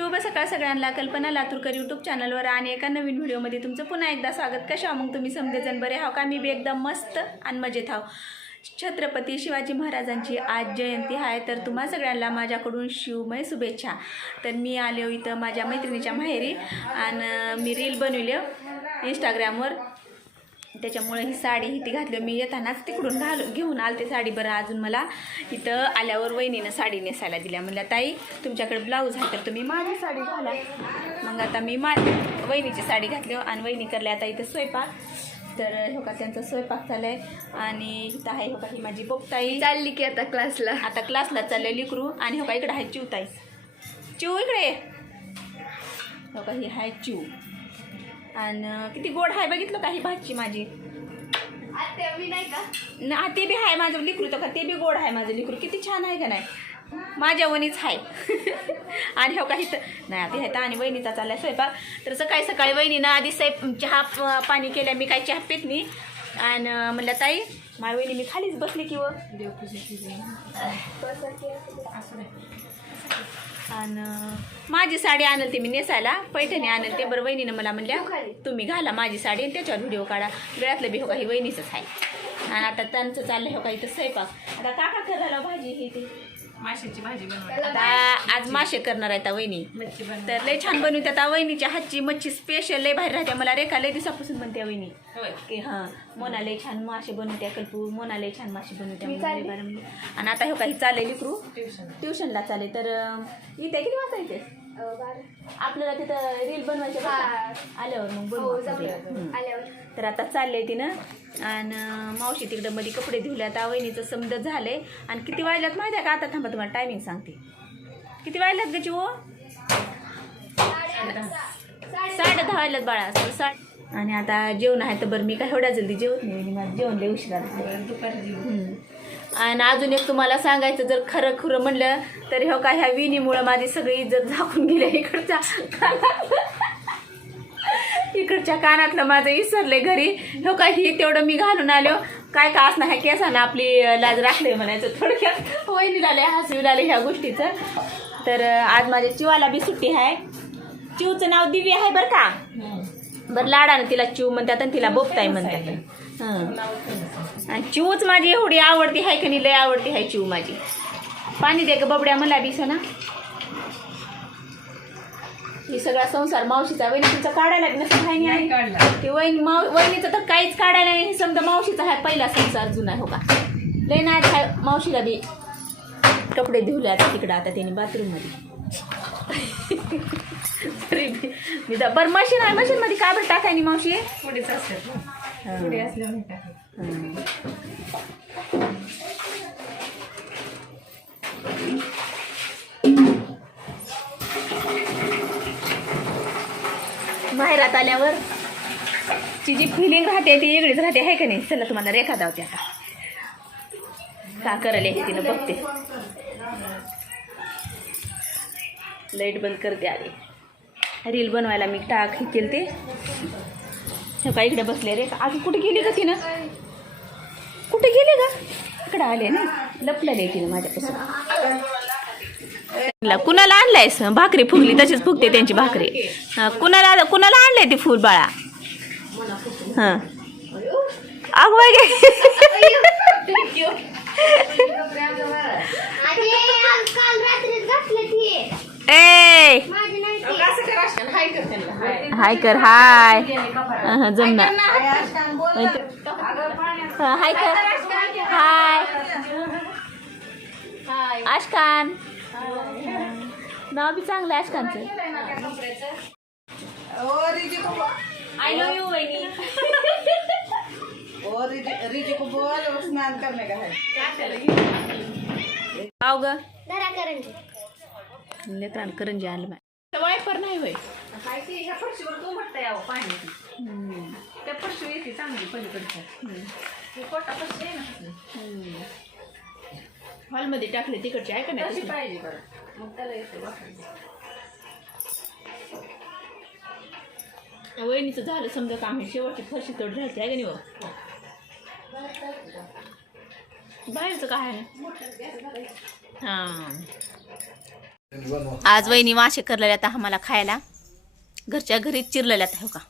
शुभ सकाळ सगळ्यांना. कल्पना लातूरकर यूट्यूब चॅनलवर आणि एका नवीन व्हिडिओमध्ये तुमचं पुन्हा एकदा स्वागत. कशा मग तुम्ही समजेजण बरे हाव का? मी बी एकदम मस्त आणि मजेत हाव. छत्रपती शिवाजी महाराजांची आज जयंती आहे, तर तुम्हा सगळ्यांना माझ्याकडून शिवमय शुभेच्छा. तर मी आले इथं माझ्या मैत्रिणीच्या माहेरी आणि मी रील बनवली इंस्टाग्रामवर. त्याच्यामुळे ही साडी ती घातली मी येतानाच तिकडून घेऊन आलते साडी. बरं अजून मला इथं आल्यावर वहिनीनं साडी नेसायला दिल्या. म्हणल्या ताई तुमच्याकडे ब्लाऊज आहे तर तुम्ही माझी साडी घाला. मग आता मी वहिनीची साडी घातली आणि वहिनी करल्या आता इथं स्वयंपाक. तर हो का त्यांचा स्वयंपाक चाललाय आणि इथं आहे हो का ही माझी बोपताई चालली की आता क्लासला चाललंय लिकरू. आणि हो का इकडे आहे चिवताई. चिव इकडे हो का ही आहे चिव. आणि किती गोड आहे बघितलं का ही भाजी माझी. ना ते बी आहे माझं लिकरू. तर का ते बी गोड आहे माझं लिकरू. किती छान आहे का नाही. माझ्या वणीच आहे. आणि हो का इथं नाही आता ह्यात आणि वहिनीचा चाललाय स्वयंपाक. तर सकाळी सकाळी वहिनीनं आधी चहा पाणी केल्या. मी काही चहा पित नाही. आणि म्हणलं ताई माझ्या वहिनी मी खालीच बसली की व आणि माझी साडी आणल ती मी नेसायला पैठणी आणल ते. बरं वहिनीनं मला म्हणल्या तुम्ही घाला माझी साडी आणि त्याच्यावर व्हिडिओ काढा. गळ्यातलं बी हो का ही वहिनीचंच आहे. आणि आता त्यांचं चाललं हो का इथं स्वयंपाक. आता काका करायला भाजी ही ती माशाची भाजी आता आज मासे करणार आहेत वहिनी. तर लय छान बनवतात वहिनीच्या हातची मच्छी स्पेशल लय बाहेर राहते. मला रेखा लय दिवसापासून म्हणते वहिनी की हां मोना लय छान मासे बनवत्या. कल्पू मोना लय छान मासे बनवत्या. आणि आता हे काही चालेल लिकरू ट्युशनला चालेल. तर इथे किती वाजता येते आपल्याला तिथं रील बनवायचे आल्यावर मग बनवू. तर आता चाललंय तिनं. आणि मावशी तिकडं मध्ये कपडे धुवले. आता वहिनीचं समजा झालंय. आणि किती वाजल्यात माहिती आहे का? आता थांबा तुम्हाला टायमिंग सांगते. किती वाजल्यात गची हो? 10:30 वाजल्यात बाळा. आणि आता जेवण आहे तर बरं मी काय एवढ्या जल्दी जेवत नाही. माझं जेवण लय उशिरा दुपारी. आणि अजून एक तुम्हाला सांगायचं जर खरं खरं म्हणलं तर हो का ह्या विणीमुळं माझी सगळी इज्जत झाकून गेली. इकडच्या कानातलं माझं विसरले घरी. हो का ही तेवढं मी घालून आलो. काय का असणार ह्या केसानं आपली लाज राखले म्हणायचं. थोडक्यात वहिनीला लय हसू लागले ह्या गोष्टीचं. तर आज माझ्या चिवाला बी सुट्टी आहे. चिवचं नाव दिव्या आहे बरं का. बरं लाडानं तिला चिव म्हणतात आणि तिला बोपताई म्हणतात. आणि चिवच माझी एवढी आवडती आहे की नाही लय आवडती आहे चिव माझी. पाणी दे ग बबड्या मला बी ना. ही सगळा संसार मावशीचा वहिनीचा काढायला नसतं काही नाही. ते वहिनीचं तर काहीच काढायला नाही. समजा मावशीचा हा पहिला संसार जुना हो का लय नाही. मावशीला बी कपडे धुवले आता तिकडं. आता त्यांनी बाथरूममध्ये मी बरं मशीन आहे. मशीनमध्ये काय बरं टाकाय नाही मावशी थोडीच असतात थोडी असल्यामुळे बाहेरात आल्यावर ची जी फिलिंग राहते ती वेगळीच राहते आहे का नाही. चला तुम्हाला रेखा दावते आता का करायला तिनं बघते. लाईट बंद करते. आली रील बनवायला मी हे केलं ते. हे का इकडे बसले रे. आज कुठे गेली का तिनं? कुठे गेली का? इकडं आले ना लपलेले तिनं माझ्यापासून. कुणाला आणलायस भाकरी फुगली तशीच फुगते त्यांची भाकरी. कुणाला आणलंय ती फुल बाळा. हां अग ए हाय कर हाय जमना हाय कर हाय आशकान. नाव बी चांगलं आहे आशकांचं. आय लव्ह यू वहिनी. पाव ग लेकरान करंजी आणलं. वायपर नाही होय ह्या फरशीवर तू म्हटलं यावं पाणी. त्या फरशी येते चांगली पलीकडच्या कोटा फरशी आहे ना. हॉलमध्ये टाकले तिकडचे आहे का नाही पाहिजे बरं मग त्याला येते. वहिनीचं झालं समजा काम. शेवटची फरशी तोड राहायची आहे का नाही. बाहेरचं काय आहे हां आज वहिनी मासे करलेले आता आम्हाला खायला घरच्या घरीच चिरलेल्या आता हो का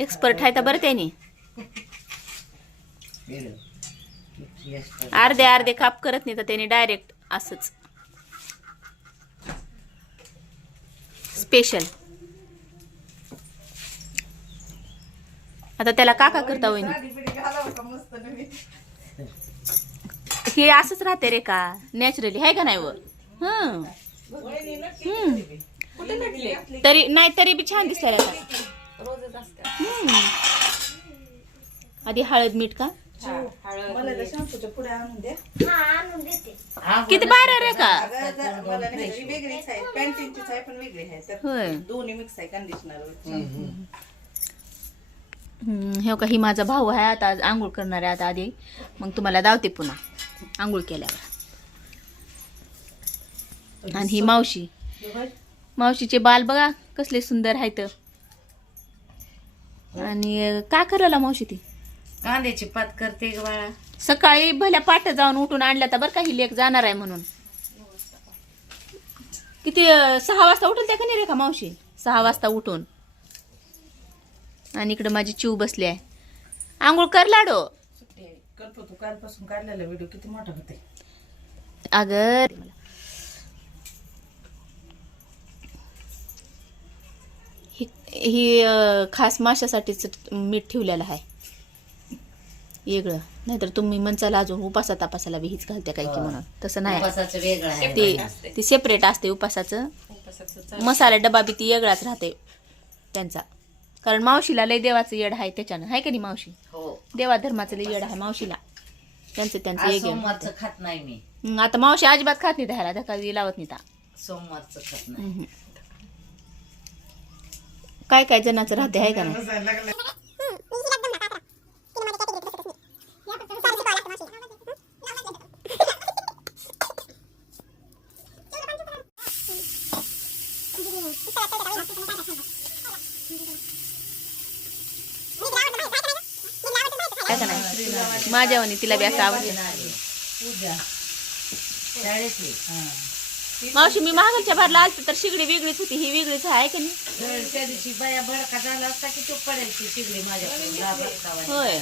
एक्सपर्ट आहे तर बरं त्याने अर्धे अर्धे काप करत नाही तर त्याने डायरेक्ट असंच स्पेशल. आता त्याला काका करता वहिनी हे असंच राहते रे का नॅचरली आहे का नाही व तरी नाही तरी बी छान दिसतंय आता. आधी हळद मीठ का किती बारा रे का होय दोन्ही मिक्स आहे कंडिशनर. हे का ही माझा भाऊ आहे आता आंघोळ करणार आहे आता आधी मग तुम्हाला दावते पुन्हा आंघोळ केल्यावर. आणि ही मावशी मावशीचे बाल बघा कसले सुंदर आहेत. आणि काय करायला मावशी ती कांद्याची पात करते ग बाळा. सकाळी भल्या पाठ जाऊन उठून आणल्या तर बरं का ही लेक जाणार आहे म्हणून. किती 6 वाजता उठून त्या का नाही रे का मावशी 6 वाजता उठून. आणि इकडे माझी चिव बसली आहे आंघोळ कर लाडो. करतो तू कालपासून काढलेला व्हिडिओ किती मोठा होते अगर ही खास माशासाठीच मीठ ठेवलेलं आहे वेगळं. नाहीतर तुम्ही म्हणचाल अजून उपासा तापासाला बी हीच घालते काय की म्हणून तसं नाही. ते सेपरेट असते उपासाचं. मसाला डबा बी ती वेगळाच राहते त्यांचा. कारण मावशीला लय देवाचं येड आहे त्याच्यानं आहे का नाही मावशी. देवा धर्माचं लय येड आहे मावशीला त्यांचं सोमवारचं खात नाही मी. आता मावशी अजिबात खात नाही ह्याला धक्का लावत नाही. सोमवारचं खात नाही. काय काय जनाचं राहते आहे का नाही. काय का नाही माझ्या वनी तिला बी असं आवडतं. मावशी मी महागलच्या भरला आलते तर शिगडी वेगळीच होती ही वेगळीच आहे की नाही. त्या दिवशी बाया भडका झाला असता की तो पडेल ती शिगडी माझ्याकडे. होय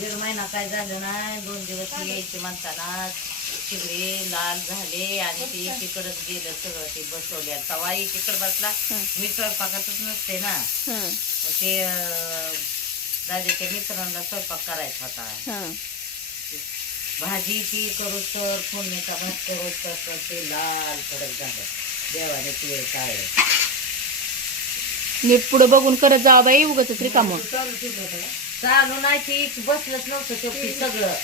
1.5 महिना काय झालं नाही 2 दिवस यायची म्हणताना शिगडी लाल झाले आणि ते एकीकडेच गेलं सगळं. ते बसवल्या तवा एकीकडे बसला मी स्वयंपाकातच नसते ना. ते दादाच्या मित्रांना स्वयंपाक करायचा होता. भाजी ती करू तर फोडणीचा भात करू तर ते लाल कडक झालं. देवाने ते काय नीट पुढे बघून करत जावा बाई उगाच रिकामं. चालू नाही ती बसलंच नव्हतं ते सगळं.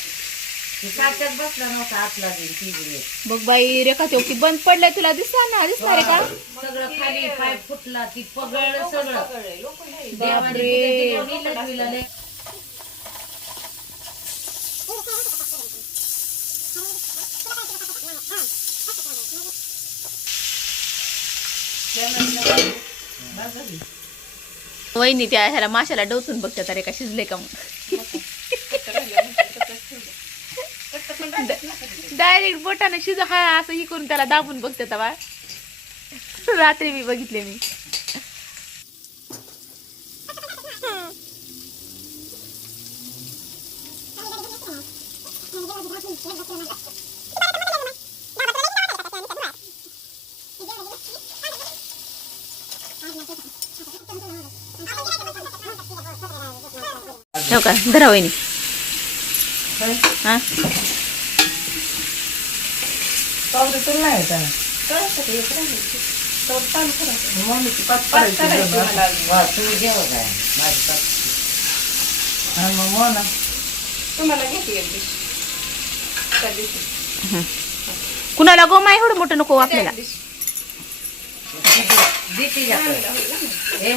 ते साच्यात बसला नव्हता आतला दिन ती बघ बाई रेखा तो की बंद पडलाय तुला दिसणार रे का. सगळं खाली पाय फुटला ती पगळलं सगळं. बापरे. देवाने वहिनी त्या ह्याला माशाला डोचून बघतात अरे का शिजले का मग. डायरेक्ट बोटाने शिज हा असं ही करून त्याला दाबून बघते तेव्हा. रात्री मी बघितले मी. हो का धरा वहिनी. हा कुणाला गोमाय एवढं मोठं नको आपल्याला. हे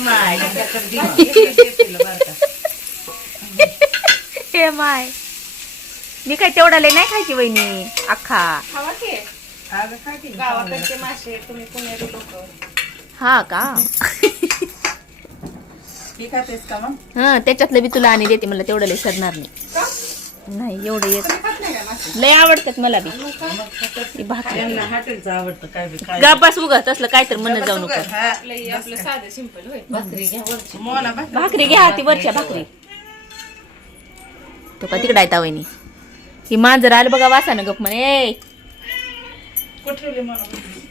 माय मी काय तेवढा लय नाही खायची वहिनी अख्खा. गावाकडचे मासे तुम्ही पुणेरी लोक. हा का हा त्याच्यातलं बी तुला आणि देते मला तेवढं लय सरणार नाही. नाही एवढं येत लय आवडतात मला बी ही भाकरी हॉटेलचं आवडतं काय बी काय गप्पास उगा तसलं काय तर म्हणत जाऊ नको आपलं साधं सिंपल होय. भाकरी घ्या वरची भाकरी घ्या ती वरच्या भाकरी तो का तिकडे आहे वहिनी ही मांजर आलं बघा वासानं गप म्हणे ए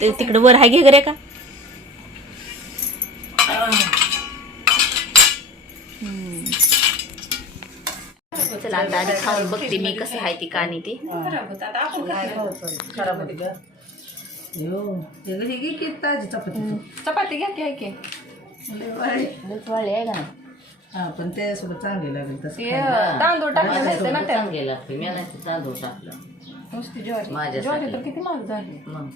ते तिकडे वर हाय घे गरे का चला आता आधी खाऊन बघते मी कसं आहे ती कानी ती खराब होतं. आता आपण खराब होती का ताजी चपाती चपाती घ्या की आहे की आहे का हा पण त्यासोबत चांगली लागेल तसं ते तांदूळ टाकलं जायचं ना त्यात चांगली लागते मी नाही तांदूळ टाकलं नुसती ज्वारी माझ्यासाठी. ज्वारी तर किती महाग झाली मग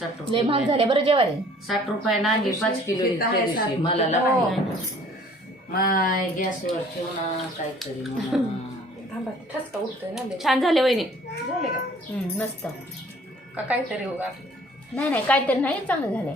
60 लय महाग रुपये झाले बरं जेवायला 60 रुपये नांगी 5 किलो त्या दिवशी मला लागली माय गॅसवर ठेवणं काहीतरी म्हणा थांबा ते ठसका उठतोय ना लय. छान झाले वहिनी झाले का मस्त का काहीतरी उगा नाही नाही काहीतरी नाही चांगलं झालंय